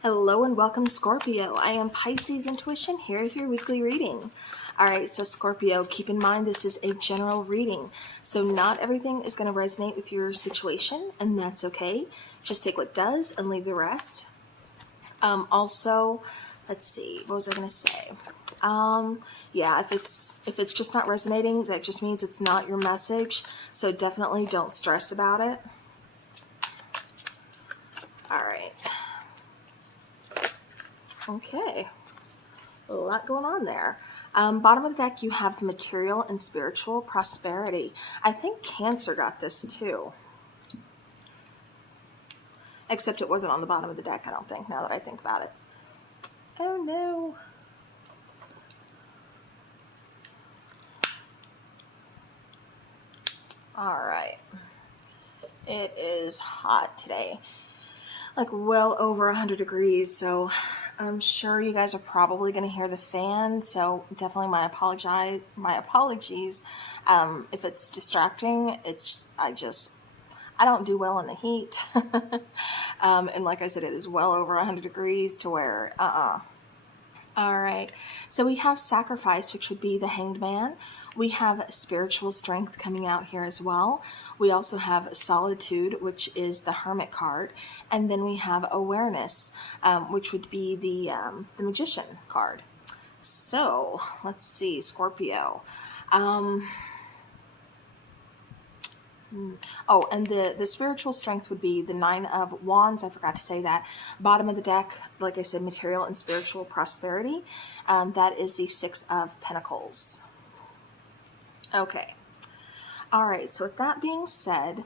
Hello and welcome, Scorpio. I am Pisces Intuition here with your weekly reading. Alright, so Scorpio, keep in mind this is a general reading, so not everything is going to resonate with your situation, and that's okay. Just take what does and leave the rest. Also, let's see, what was I going to say? Yeah, if it's just not resonating, that just means it's not your message, so definitely don't stress about it. Alright. Okay, a lot going on there. Bottom of the deck, you have material and spiritual prosperity. I think Cancer got this too. Except it wasn't on the bottom of the deck, I don't think, now that I think about it. Oh no. Alright. It is hot today. Like well over 100 degrees, so I'm sure you guys are probably going to hear the fan, so definitely my apologies. If it's distracting, I don't do well in the heat. And like I said, it is well over 100 degrees to where, All right, so we have sacrifice, which would be the Hanged Man. We have spiritual strength coming out here as well. We also have solitude, which is the Hermit card. And then we have awareness, which would be the Magician card. So let's see, Scorpio. Oh, and the spiritual strength would be the Nine of Wands. I forgot to say that. Bottom of the deck, like I said, material and spiritual prosperity. That is the Six of Pentacles. Okay. All right. So with that being said,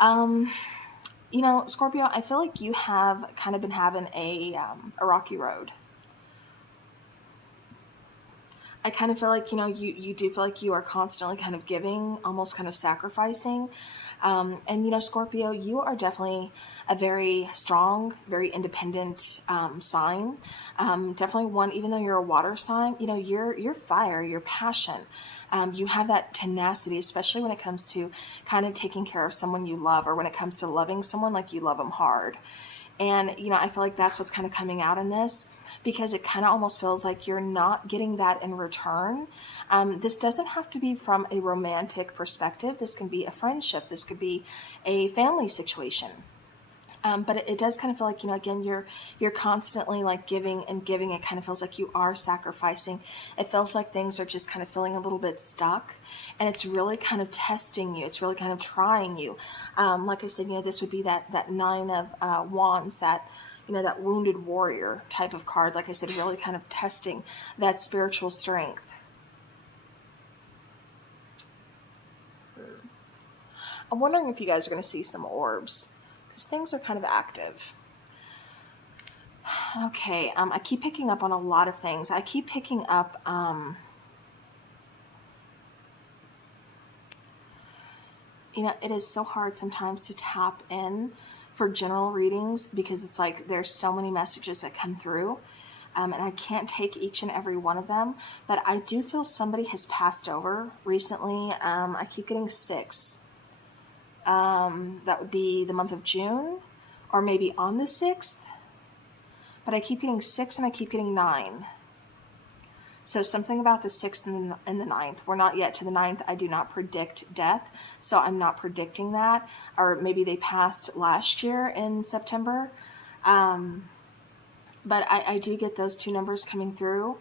Scorpio, I feel like you have kind of been having a rocky road. I kind of feel like, you do feel like you are constantly kind of giving, almost kind of sacrificing. And, Scorpio, you are definitely a very strong, very independent sign. Definitely one, even though you're a water sign, your fire, your passion. You have that tenacity, especially when it comes to kind of taking care of someone you love, or when it comes to loving someone like you love them hard. And, I feel like that's what's kind of coming out in this, because it kind of almost feels like you're not getting that in return. This doesn't have to be from a romantic perspective. This can be a friendship. This could be a family situation. But it does kind of feel like, again, you're constantly like giving and giving. It kind of feels like you are sacrificing. It feels like things are just kind of feeling a little bit stuck, and it's really kind of testing you. It's really kind of trying you. Like I said, this would be that Nine of Wands, that that wounded warrior type of card. Like I said, really kind of testing that spiritual strength. I'm wondering if you guys are going to see some orbs, because things are kind of active. Okay, I keep picking up on a lot of things. I keep picking up, it is so hard sometimes to tap in for general readings, because it's like there's so many messages that come through, and I can't take each and every one of them, but I do feel somebody has passed over recently. I keep getting 6. That would be the month of June, or maybe on the 6th, but I keep getting 6 and I keep getting 9. So something about the 6th and the 9th. We're not yet to the 9th. I do not predict death, so I'm not predicting that. Or maybe they passed last year in September. But I do get those 2 numbers coming through.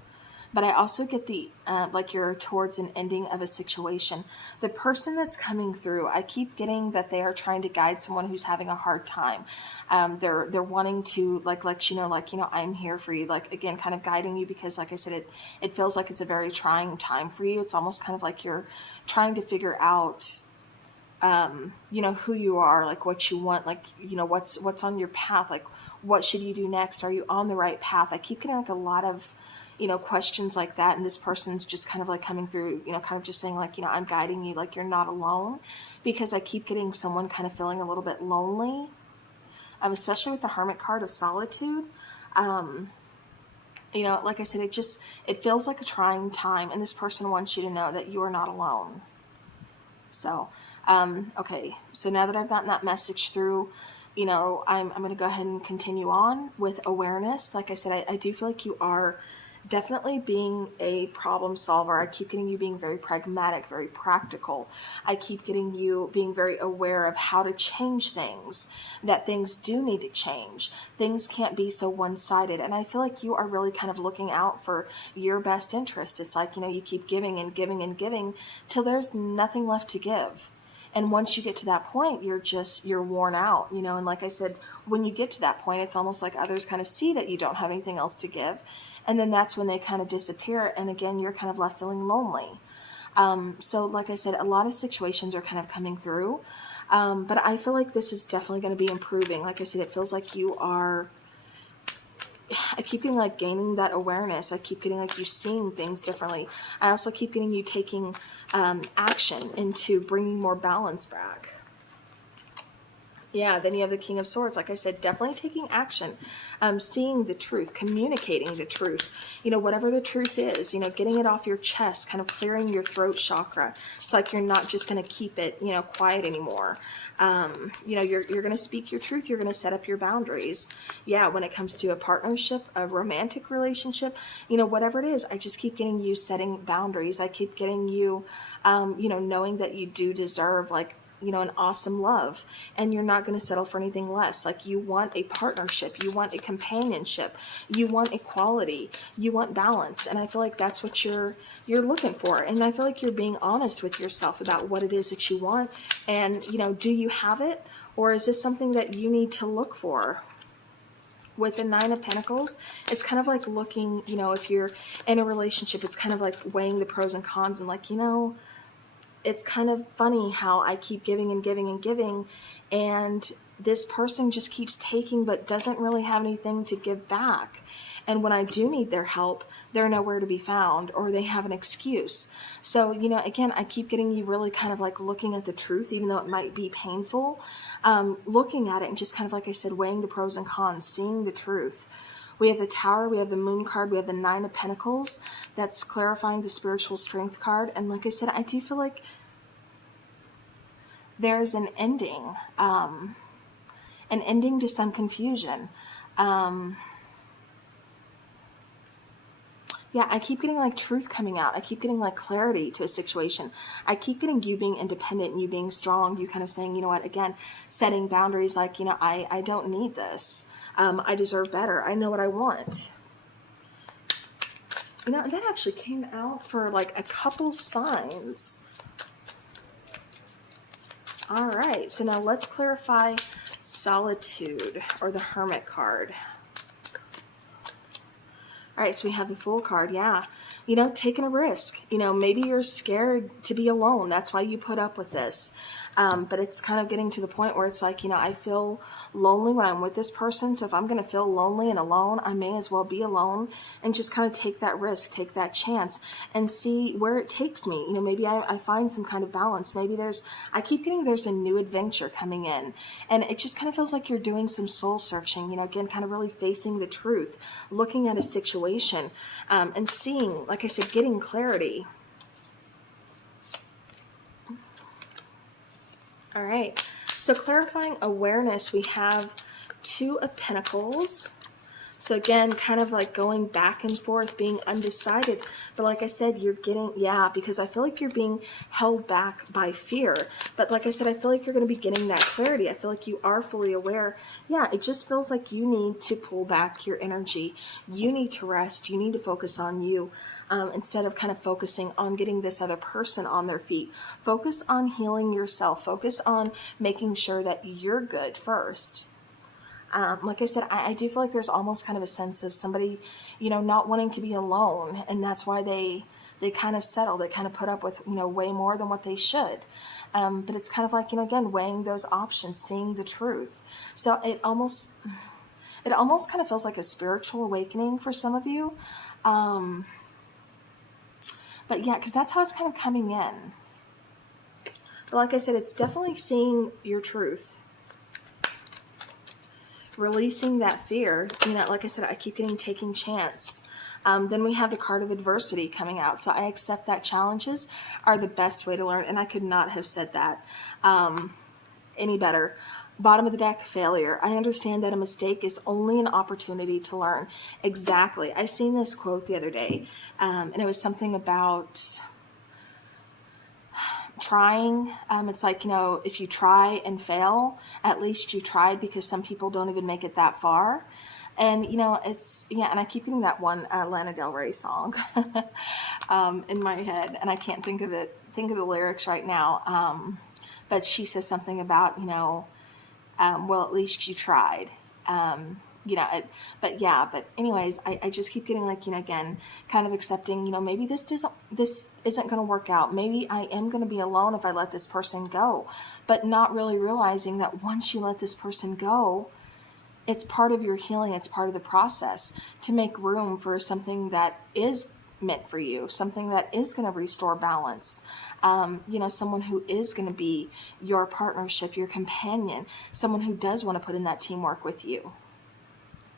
But I also get the, like you're towards an ending of a situation. The person that's coming through, I keep getting that they are trying to guide someone who's having a hard time. They're wanting to let you know, I'm here for you. Like, again, kind of guiding you, because like I said, it feels like it's a very trying time for you. It's almost kind of like you're trying to figure out, who you are, like what you want, like, what's on your path, like what should you do next? Are you on the right path? I keep getting like a lot of, questions like that. And this person's just kind of like coming through, kind of just saying like, I'm guiding you, like you're not alone, because I keep getting someone kind of feeling a little bit lonely, especially with the Hermit card of solitude. Like I said, it feels like a trying time, and this person wants you to know that you are not alone. So, okay. So now that I've gotten that message through, I'm going to go ahead and continue on with awareness. Like I said, I do feel like you are definitely being a problem solver. I keep getting you being very pragmatic, very practical. I keep getting you being very aware of how to change things, that things do need to change. Things can't be so one-sided. And I feel like you are really kind of looking out for your best interest. It's like, you keep giving and giving and giving till there's nothing left to give. And once you get to that point, you're worn out, and like I said, when you get to that point, it's almost like others kind of see that you don't have anything else to give. And then that's when they kind of disappear. And again, you're kind of left feeling lonely. So like I said, a lot of situations are kind of coming through. But I feel like this is definitely going to be improving. Like I said, it feels like I keep getting like gaining that awareness. I keep getting like you seeing things differently. I also keep getting you taking action into bringing more balance back. Yeah, then you have the King of Swords. Like I said, definitely taking action, seeing the truth, communicating the truth, whatever the truth is, getting it off your chest, kind of clearing your throat chakra. It's like you're not just going to keep it, quiet anymore. You're going to speak your truth. You're going to set up your boundaries. Yeah, when it comes to a partnership, a romantic relationship, whatever it is, I just keep getting you setting boundaries. I keep getting you, knowing that you do deserve an awesome love, and you're not going to settle for anything less. Like, you want a partnership, you want a companionship, you want equality, you want balance. And I feel like that's what you're looking for. And I feel like you're being honest with yourself about what it is that you want. And, do you have it? Or is this something that you need to look for? With the Nine of Pentacles, it's kind of like looking, if you're in a relationship, it's kind of like weighing the pros and cons and like, it's kind of funny how I keep giving and giving and giving, and this person just keeps taking but doesn't really have anything to give back. And when I do need their help, they're nowhere to be found, or they have an excuse. So, again, I keep getting you really kind of like looking at the truth, even though it might be painful, looking at it and just kind of, like I said, weighing the pros and cons, seeing the truth. We have the Tower, we have the Moon card, we have the Nine of Pentacles. That's clarifying the spiritual strength card. And like I said, I do feel like there's an ending to some confusion. Yeah, I keep getting like truth coming out. I keep getting like clarity to a situation. I keep getting you being independent and you being strong. You kind of saying, what, again, setting boundaries like, I don't need this. I deserve better. I know what I want. That actually came out for like a couple signs. All right, so now let's clarify Solitude, or the Hermit card. All right, so we have the Fool card, yeah. Taking a risk. Maybe you're scared to be alone. That's why you put up with this. But it's kind of getting to the point where it's like, I feel lonely when I'm with this person. So if I'm going to feel lonely and alone, I may as well be alone and just kind of take that risk, take that chance and see where it takes me. Maybe I find some kind of balance. Maybe I keep getting there's a new adventure coming in, and it just kind of feels like you're doing some soul searching, again, kind of really facing the truth, looking at a situation, and seeing, like I said, getting clarity. All right, so clarifying awareness, we have Two of Pentacles. So again, kind of like going back and forth, being undecided. But like I said, you're getting, because I feel like you're being held back by fear. But like I said, I feel like you're going to be getting that clarity. I feel like you are fully aware. Yeah, it just feels like you need to pull back your energy. You need to rest. You need to focus on you. Instead of kind of focusing on getting this other person on their feet. Focus on healing yourself. Focus on making sure that you're good first. Like I said, I do feel like there's almost kind of a sense of somebody, not wanting to be alone. And that's why they kind of settle. They kind of put up with, way more than what they should. But it's kind of like, again, weighing those options, seeing the truth. So it almost kind of feels like a spiritual awakening for some of you. But yeah, because that's how it's kind of coming in. But like I said, it's definitely seeing your truth. Releasing that fear. Like I said, I keep getting taking chance. Then we have the card of adversity coming out. So I accept that challenges are the best way to learn. And I could not have said that any better. Bottom of the deck, failure. I understand that a mistake is only an opportunity to learn. Exactly. I seen this quote the other day, and it was something about trying. It's like, if you try and fail, at least you tried, because some people don't even make it that far. And, yeah, and I keep getting that one Lana Del Rey song in my head, and I can't think of the lyrics right now. But she says something about, well, at least you tried. But anyways, I just keep getting like, again, kind of accepting, maybe this isn't going to work out. Maybe I am going to be alone if I let this person go, but not really realizing that once you let this person go, it's part of your healing. It's part of the process to make room for something that is meant for you, something that is going to restore balance. Someone who is going to be your partnership, your companion, someone who does want to put in that teamwork with you.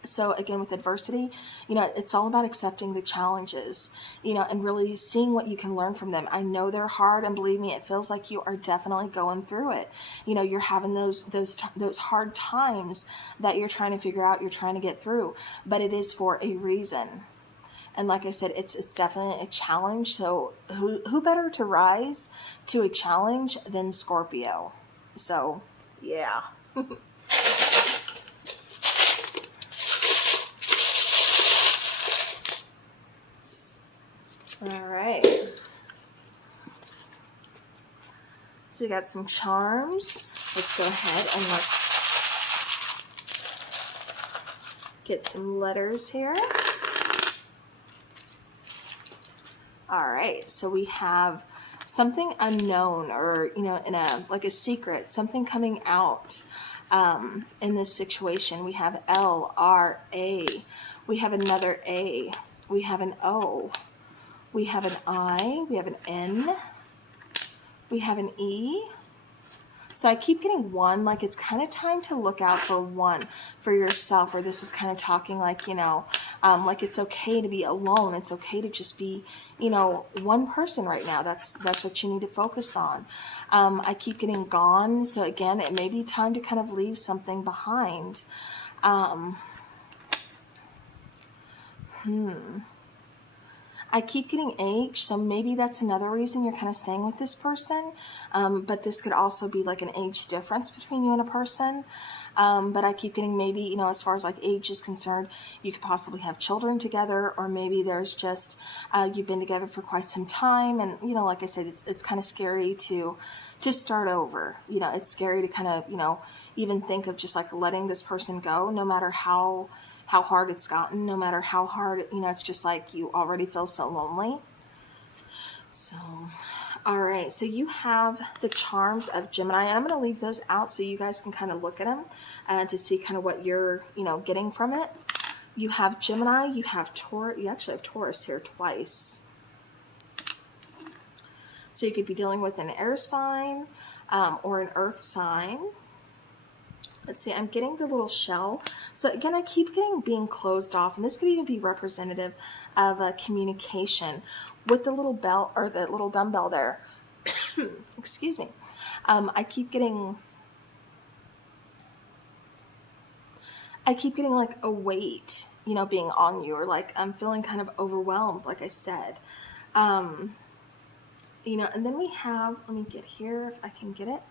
So again, with adversity, it's all about accepting the challenges, and really seeing what you can learn from them. I know they're hard, and believe me, it feels like you are definitely going through it. You're having those hard times that you're trying to figure out, you're trying to get through, but it is for a reason. And like I said, it's definitely a challenge. So who better to rise to a challenge than Scorpio? So yeah. All right. So we got some charms. Let's go ahead and let's get some letters here. All right. So we have something unknown, or, in a secret, something coming out in this situation. We have L, R, A. We have another A. We have an O. We have an I, we have an N, we have an E. So I keep getting one, like it's kind of time to look out for one for yourself, or this is kind of talking like, like it's okay to be alone. It's okay to just be, one person right now. That's what you need to focus on. I keep getting gone. So again, it may be time to kind of leave something behind. I keep getting age, so maybe that's another reason you're kind of staying with this person. But this could also be like an age difference between you and a person. But I keep getting maybe, as far as like age is concerned, you could possibly have children together, or maybe there's just, you've been together for quite some time. And, like I said, it's kind of scary to start over. It's scary to kind of, even think of just like letting this person go, no matter how hard it's gotten, no matter how hard, it's just like you already feel so lonely. So, all right. So you have the charms of Gemini, and I'm going to leave those out so you guys can kind of look at them to see kind of what you're, getting from it. You have Gemini, you have Taurus, you actually have Taurus here twice. So you could be dealing with an air sign or an earth sign. Let's see, I'm getting the little shell. So again, I keep getting being closed off, and this could even be representative of a communication with the little bell, or the little dumbbell there. Excuse me. I keep getting like a weight, being on you, or like I'm feeling kind of overwhelmed, like I said. And then we have, let me get here if I can get it.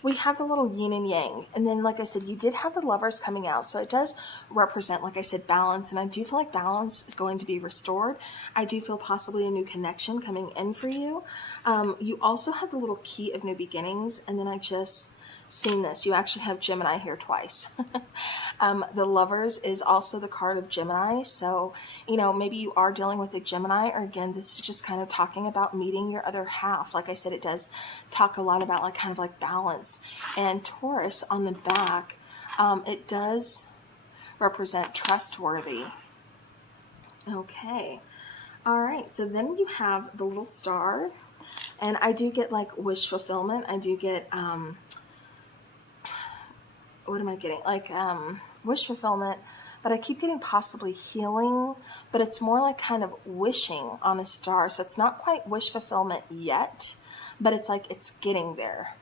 We have the little yin and yang. And then, like I said, you did have the Lovers coming out. So it does represent, like I said, balance. And I do feel like balance is going to be restored. I do feel possibly a new connection coming in for you. You also have the little key of new beginnings. And then I just seen this. You actually have Gemini here twice. The Lovers is also the card of Gemini. So, maybe you are dealing with a Gemini, or again, this is just kind of talking about meeting your other half. Like I said, it does talk a lot about like kind of like balance. And Taurus on the back, it does represent trustworthy. Okay. All right. So then you have the little star, and I do get like wish fulfillment. I do get, what am I getting? Like wish fulfillment, but I keep getting possibly healing, but it's more like kind of wishing on a star. So it's not quite wish fulfillment yet, but it's like it's getting there.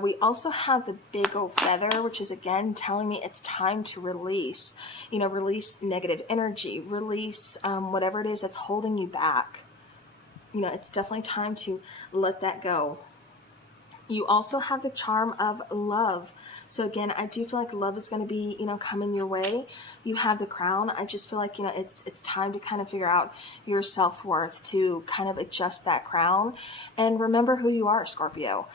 We also have the big old feather, which is again telling me it's time to release, release negative energy, release whatever it is that's holding you back. It's definitely time to let that go. You also have the charm of love. So again, I do feel like love is going to be, coming your way. You have the crown. I just feel like, it's time to kind of figure out your self-worth, to kind of adjust that crown and remember who you are, Scorpio.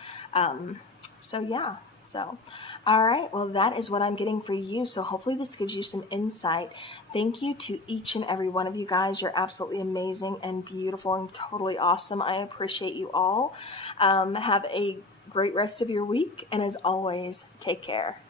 So yeah. So, all right. Well, that is what I'm getting for you. So hopefully this gives you some insight. Thank you to each and every one of you guys. You're absolutely amazing and beautiful and totally awesome. I appreciate you all. Have a great rest of your week. And as always, take care.